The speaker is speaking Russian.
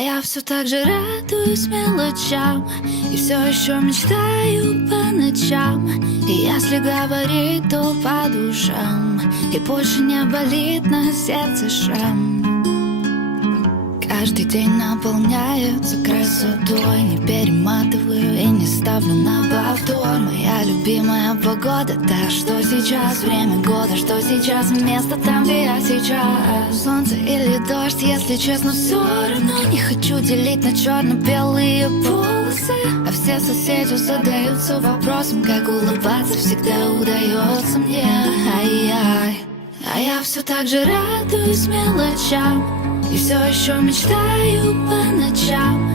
я все так же радуюсь мелочам и все еще мечтаю по ночам. И если говорить, то по душам, и больше не болит на сердце шрам. Каждый день наполняется красотой, не перематываю и не ставлю на повтор. Моя любимая погода, та, что сейчас, время года, что сейчас, место там, где я сейчас. Солнце или дождь, если честно, все равно. Не хочу делить на черно-белые полосы. А все соседи задаются вопросом, как улыбаться всегда удается мне. Ай-яй. А я все так же радуюсь мелочам и все еще мечтаю по ночам.